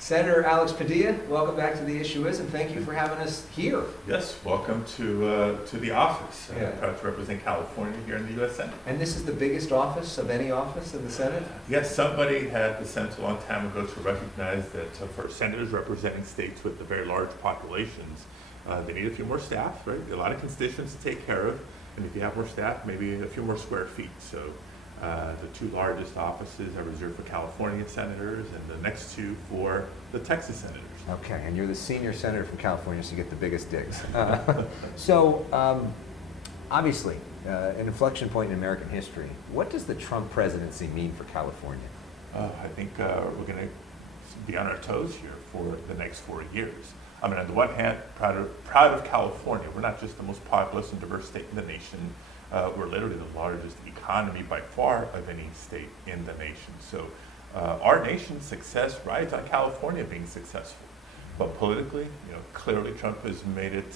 Senator Alex Padilla, welcome back to The Issue Is, and thank you for having us here. Yes, welcome to the office. Yeah. Proud to represent California here in the U.S. Senate. And this is the biggest office of any office in the Senate? Yes, somebody had the sense a long time ago to recognize that for senators representing states with the very large populations, they need a few more staff, right? A lot of constituents to take care of, and if you have more staff, maybe a few more square feet. So the two largest offices are reserved for California senators, and the next two for the Texas senators. Okay, and you're the senior senator from California, so you get the biggest digs. Obviously, an inflection point in American history. What does the Trump presidency mean for California? I think we're going to be on our toes here for the next 4 years. I mean, on the one hand, proud of California. We're not just the most populous and diverse state in the nation. We're literally the largest economy by far of any state in the nation. So our nation's success rides on California being successful. But politically, clearly Trump has made it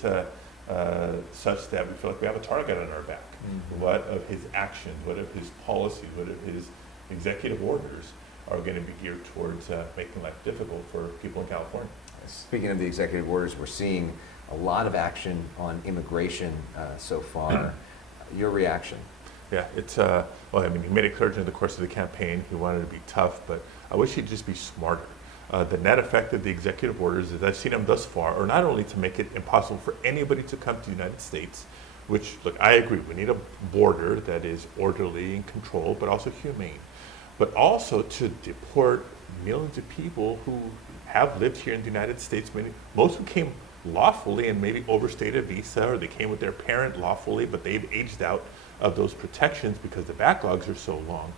such that we feel like we have a target on our back. Mm-hmm. What of his actions, what of his policies, what of his executive orders are going to be geared towards making life difficult for people in California? Speaking of the executive orders, we're seeing a lot of action on immigration so far. Your reaction? Yeah, it's, well, I mean, he made it clear during the course of the campaign he wanted to be tough, but I wish he'd just be smarter. The net effect of the executive orders, as I've seen them thus far, are not only to make it impossible for anybody to come to the United States, which, look, I agree, we need a border that is orderly and controlled, but also humane, but also to deport millions of people who have lived here in the United States. Most who came lawfully and maybe overstayed a visa, or they came with their parent lawfully, but they've aged out of those protections because the backlogs are so long.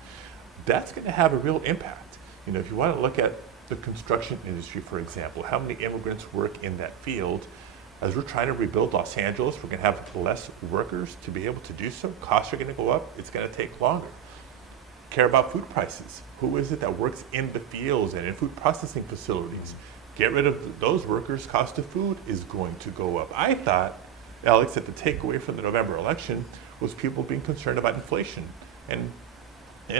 That's going to have a real impact. If you want to look at the construction industry, for example, how many immigrants work in that field? As we're trying to rebuild Los Angeles, we're going to have less workers to be able to do so. Costs are going to go up. It's going to take longer. Care about food prices. Who is it that works in the fields and in food processing facilities? Get rid of those workers, cost of food is going to go up. I thought, Alex, that the takeaway from the November election was people being concerned about inflation and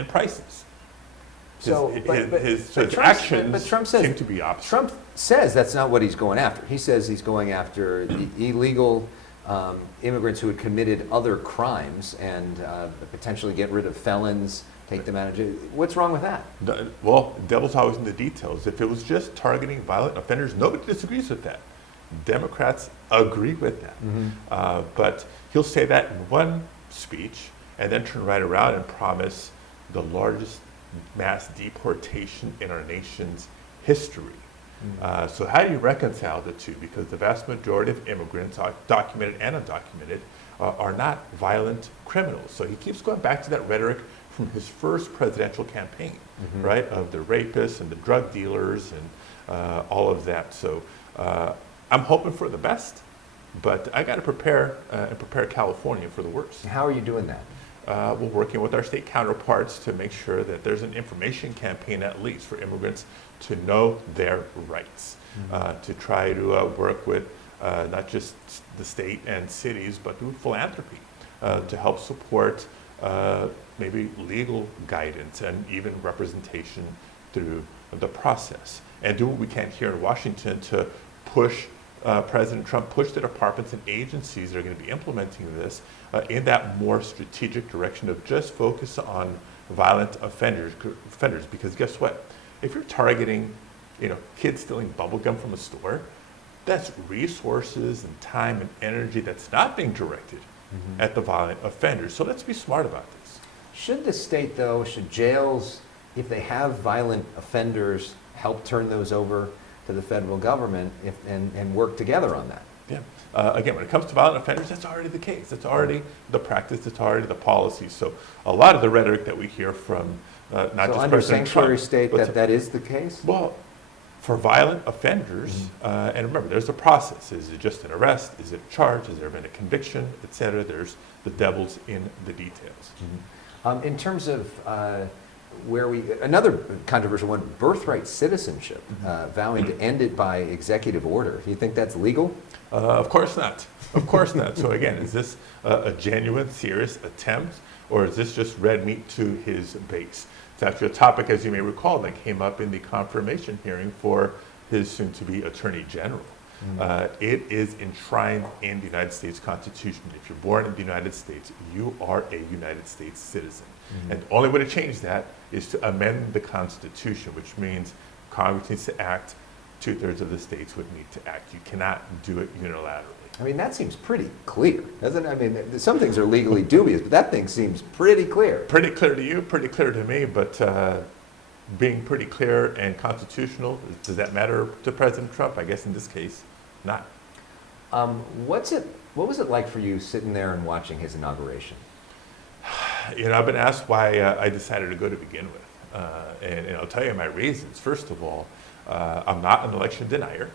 prices. His actions seem to be opposite. Trump says that's not what he's going after. He says he's going after illegal immigrants who had committed other crimes and potentially get rid of felons, take them out of jail. What's wrong with that? Well, devil's always in the details. If it was just targeting violent offenders, nobody disagrees with that. Democrats agree with that. Mm-hmm. But he'll say that in one speech and then turn right around and promise the largest mass deportation in our nation's history. Mm-hmm. So how do you reconcile the two? Because the vast majority of immigrants, documented and undocumented, are not violent criminals. So he keeps going back to that rhetoric from his first presidential campaign, mm-hmm. right, of the rapists and the drug dealers and all of that. So I'm hoping for the best, but I got to prepare California for the worst. How are you doing that? We're working with our state counterparts to make sure that there's an information campaign at least for immigrants to know their rights, mm-hmm. To try to work with not just the state and cities, but through philanthropy to help support maybe legal guidance and even representation through the process. And do what we can here in Washington to push President Trump, push the departments and agencies that are going to be implementing this in that more strategic direction of just focus on violent offenders. Because guess what? If you're targeting, kids stealing bubble gum from a store, that's resources and time and energy that's not being directed mm-hmm. at the violent offenders. So let's be smart about this. Should the state, though, should jails, if they have violent offenders, help turn those over to the federal government and work together on that? Yeah. Again, when it comes to violent offenders, that's already the case. That's already the practice. That's already the policy. So a lot of the rhetoric that we hear from not just under President sanctuary Trump, state that is the case? Well, for violent offenders, mm-hmm. And remember, there's a process. Is it just an arrest? Is it a charge? Has there been a conviction, et cetera? There's the devil's in the details. Mm-hmm. In terms of another controversial one, birthright citizenship, mm-hmm. Vowing to end it by executive order. Do you think that's legal? Of course not. Of course not. So again, is this a genuine, serious attempt, or is this just red meat to his base? It's actually a topic, as you may recall, that came up in the confirmation hearing for his soon-to-be Attorney General. It is enshrined in the United States Constitution. If you're born in the United States, you are a United States citizen. And the only way to change that is to amend the Constitution, which means Congress needs to act, 2/3 of the states would need to act. You cannot do it unilaterally. I mean, that seems pretty clear, doesn't it? I mean, some things are legally dubious, but that thing seems pretty clear. Pretty clear to you, pretty clear to me, but being pretty clear and constitutional, does that matter to President Trump? I guess in this case, not. What was it like for you sitting there and watching his inauguration? You know, I've been asked why I decided to go to begin with, and I'll tell you my reasons. First of all, I'm not an election denier,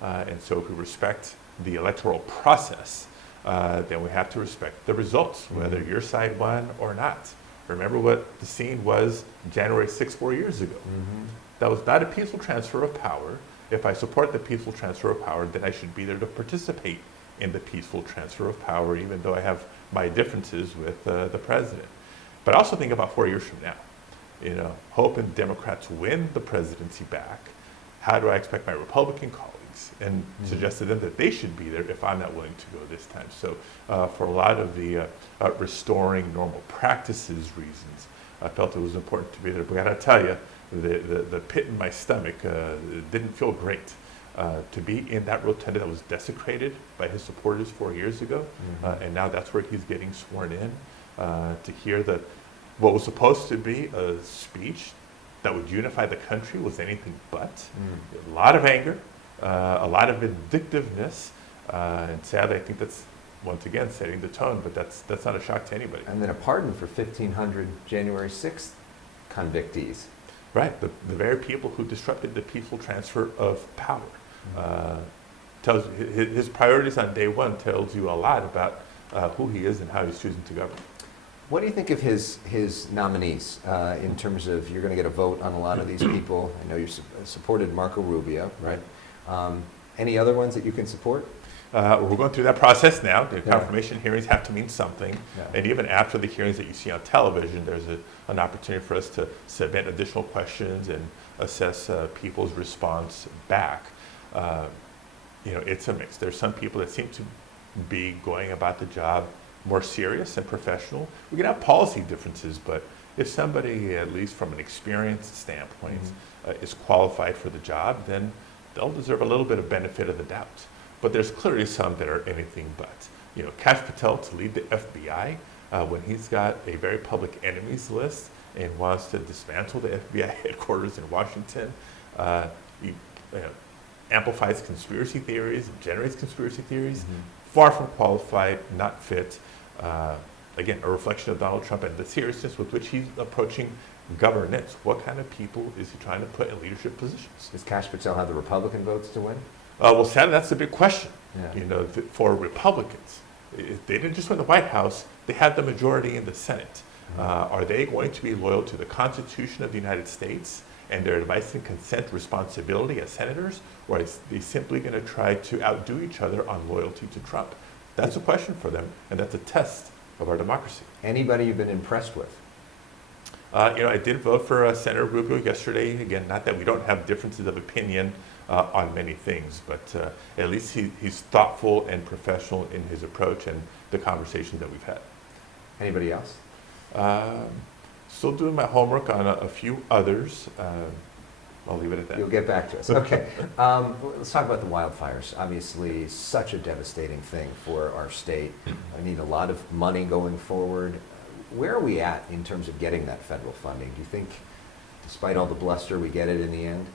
and so if we respect the electoral process, then we have to respect the results, whether your side won or not. Remember what the scene was January 6th, 4 years ago. That was not a peaceful transfer of power. If I support the peaceful transfer of power, then I should be there to participate in the peaceful transfer of power, even though I have my differences with the president. But I also think about 4 years from now, you know, hoping Democrats win the presidency back. How do I expect my Republican colleagues, and suggest to them that they should be there if I'm not willing to go this time. So for a lot of the restoring normal practices reasons, I felt it was important to be there. But I gotta tell you, the pit in my stomach didn't feel great. To be in that rotunda that was desecrated by his supporters 4 years ago, and now that's where he's getting sworn in, to hear that what was supposed to be a speech that would unify the country was anything but. A lot of anger, a lot of vindictiveness, and sadly I think that's, once again, setting the tone, but that's not a shock to anybody. And then a pardon for 1,500 January 6th convictees. Right, the very people who disrupted the peaceful transfer of power. Tells his priorities on day one tells you a lot about who he is and how he's choosing to govern. What do you think of his nominees in terms of, you're going to get a vote on a lot of these people? I know you supported Marco Rubio, right? Any other ones that you can support? We're going through that process now. The confirmation hearings have to mean something. And even after the hearings that you see on television, there's an opportunity for us to submit additional questions and assess people's response back. You know, it's a mix. There's some people that seem to be going about the job more serious and professional. We can have policy differences, but if somebody, at least from an experience standpoint, is qualified for the job, then they'll deserve a little bit of benefit of the doubt. But there's clearly some that are anything but. You know, Kash Patel to lead the FBI, when he's got a very public enemies list and wants to dismantle the FBI headquarters in Washington, he amplifies conspiracy theories and generates conspiracy theories. Far from qualified, not fit. Again, a reflection of Donald Trump and the seriousness with which he's approaching governance. What kind of people is he trying to put in leadership positions? Does Kash Patel have the Republican votes to win? Well, sadly, that's the big question. Yeah. You know, for Republicans, if they didn't just win the White House, they had the majority in the Senate. Are they going to be loyal to the Constitution of the United States and their advice and consent responsibility as senators, or is they simply going to try to outdo each other on loyalty to Trump? That's a question for them, and that's a test of our democracy. Anybody you've been impressed with? You know, I did vote for Senator Rubio yesterday. Again, not that we don't have differences of opinion on many things, but at least he's thoughtful and professional in his approach and the conversations that we've had. Anybody else? Still doing my homework on a few others. I'll leave it at that. You'll get back to us. Okay. Let's talk about the wildfires. Obviously, such a devastating thing for our state. I need a lot of money going forward. Where are we at in terms of getting that federal funding? Do you think, despite all the bluster, we get it in the end?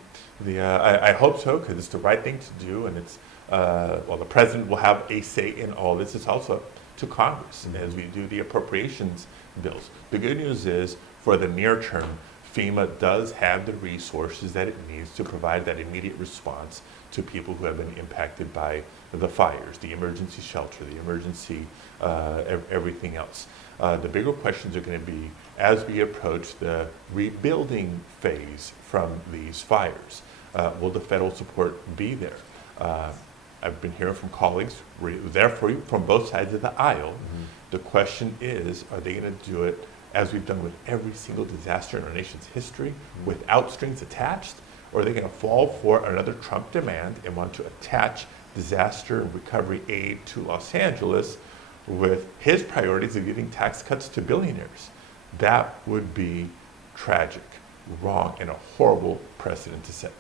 I hope so, because it's the right thing to do, and it's well, the president will have a say in all this. It's also to Congress as we do the appropriations bills. The good news is, for the near term, FEMA does have the resources that it needs to provide that immediate response to people who have been impacted by the fires, the emergency shelter, the emergency everything else. The bigger questions are going to be as we approach the rebuilding phase from these fires. Will the federal support be there? I've been hearing from colleagues, therefore, from both sides of the aisle. The question is, are they going to do it as we've done with every single disaster in our nation's history, without strings attached? or are they going to fall for another Trump demand and want to attach disaster and recovery aid to Los Angeles with his priorities of giving tax cuts to billionaires? That would be tragic, wrong, and a horrible precedent to set.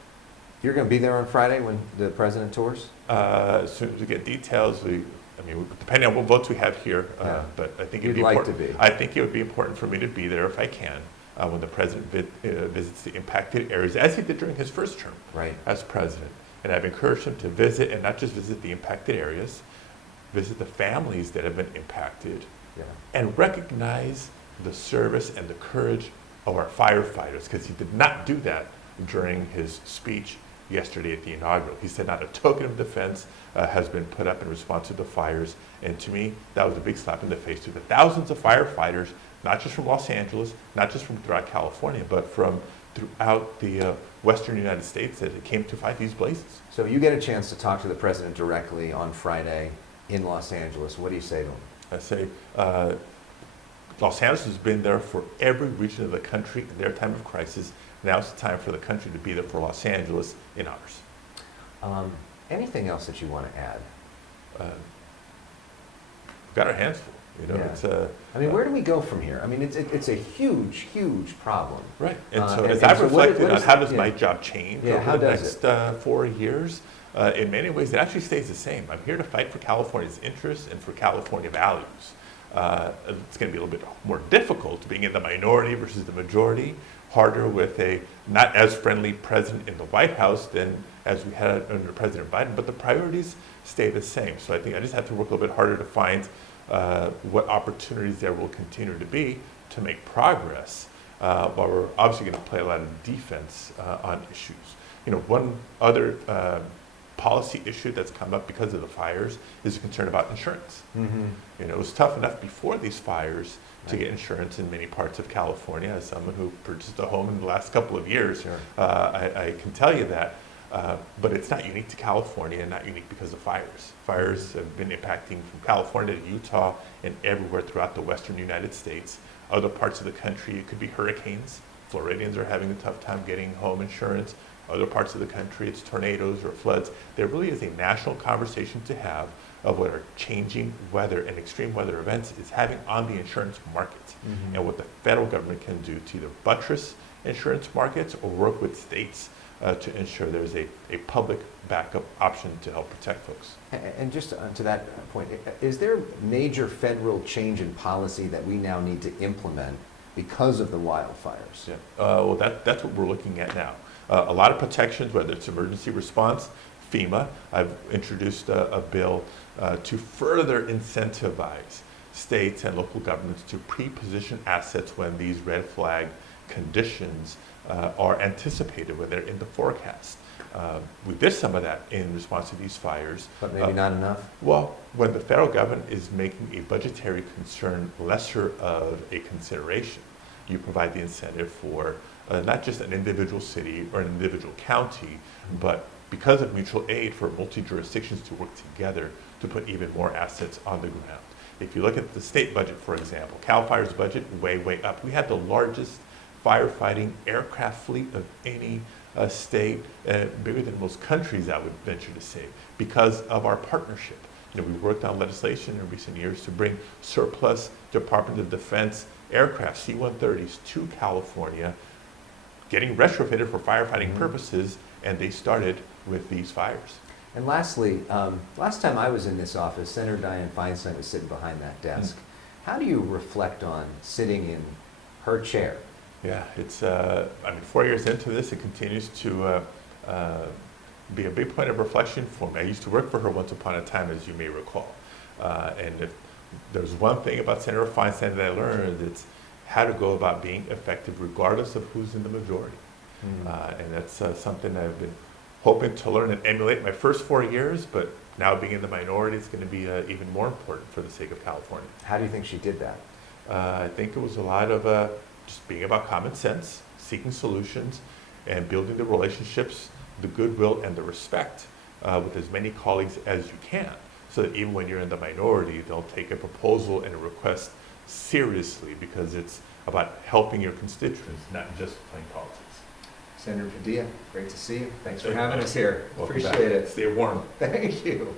You're going to be there on Friday when the president tours? As soon as we get details, depending on what votes we have here, Yeah. but I think You'd it'd be like important. to be. I think it would be important for me to be there if I can when the president visits the impacted areas, as he did during his first term Right. as president. And I've encouraged him to visit, and not just visit the impacted areas, visit the families that have been impacted, Yeah. and recognize the service and the courage of our firefighters, because he did not do that during his speech yesterday at the inaugural. He said not a token of defense has been put up in response to the fires, and to me, that was a big slap in the face to the thousands of firefighters, not just from Los Angeles, not just from throughout California, but from throughout the western United States that came to fight these blazes. So you get a chance to talk to the president directly on Friday in Los Angeles. What do you say to him? I say, Los Angeles has been there for every region of the country in their time of crisis. Now it's time for the country to be there for Los Angeles in ours. Anything else that you want to add? We've got our hands full. You know, Yeah. it's I mean, where do we go from here? I mean, it's a huge, huge problem. right. And so and- as and I've so reflected what on is how the- does yeah. my job change Yeah, how over the does next 4 years, in many ways it actually stays the same. I'm here to fight for California's interests and for California values. It's going to be a little bit more difficult being in the minority versus the majority, harder with a not as friendly president in the White House than as we had under President Biden, but the priorities stay the same. So I think I just have to work a little bit harder to find what opportunities there will continue to be to make progress, while we're obviously going to play a lot of defense on issues. You know, one other policy issue that's come up because of the fires is a concern about insurance. Mm-hmm. You know, it was tough enough before these fires to Right. get insurance in many parts of California. As someone who purchased a home in the last couple of years, Sure. I can tell you that. But it's not unique to California and not unique because of fires. Fires have been impacting from California to Utah and everywhere throughout the western United States. Other parts of the country, it could be hurricanes. Floridians are having a tough time getting home insurance. Other parts of the country, it's tornadoes or floods. There really is a national conversation to have of what our changing weather and extreme weather events is having on the insurance markets, Mhm. and what the federal government can do to either buttress insurance markets or work with states to ensure there's a public backup option to help protect folks. And just to that point, is there major federal change in policy that we now need to implement because of the wildfires? Yeah. Well, that's what we're looking at now. A lot of protections, whether it's emergency response, FEMA. I've introduced a bill to further incentivize states and local governments to pre-position assets when these red flag conditions are anticipated, when they're in the forecast. We did some of that in response to these fires. But maybe not enough? Well, when the federal government is making a budgetary concern lesser of a consideration, you provide the incentive for not just an individual city or an individual county, but because of mutual aid, for multi-jurisdictions to work together to put even more assets on the ground. If you look at the state budget, for example, CAL FIRE's budget, way up. We had the largest firefighting aircraft fleet of any state, bigger than most countries, I would venture to say, because of our partnership. You know, we worked on legislation in recent years to bring surplus Department of Defense aircraft, C-130s, to California, getting retrofitted for firefighting Mhm. purposes, and they started with these fires. And lastly, last time I was in this office, Senator Dianne Feinstein was sitting behind that desk. How do you reflect on sitting in her chair? Yeah, it's, 4 years into this, it continues to be a big point of reflection for me. I used to work for her once upon a time, as you may recall. And if there's one thing about Senator Feinstein that I learned, it's how to go about being effective regardless of who's in the majority. And that's something I've been hoping to learn and emulate my first 4 years, but now being in the minority is going to be even more important for the sake of California. How do you think she did that? I think it was a lot of just being about common sense, seeking solutions, and building the relationships, the goodwill, and the respect with as many colleagues as you can, so that even when you're in the minority, they'll take a proposal and a request seriously, because it's about helping your constituents, not just playing politics. Senator Padilla, great to see you. Thanks for Thank you. having us here. Welcome Appreciate back. it. Stay warm. Thank you.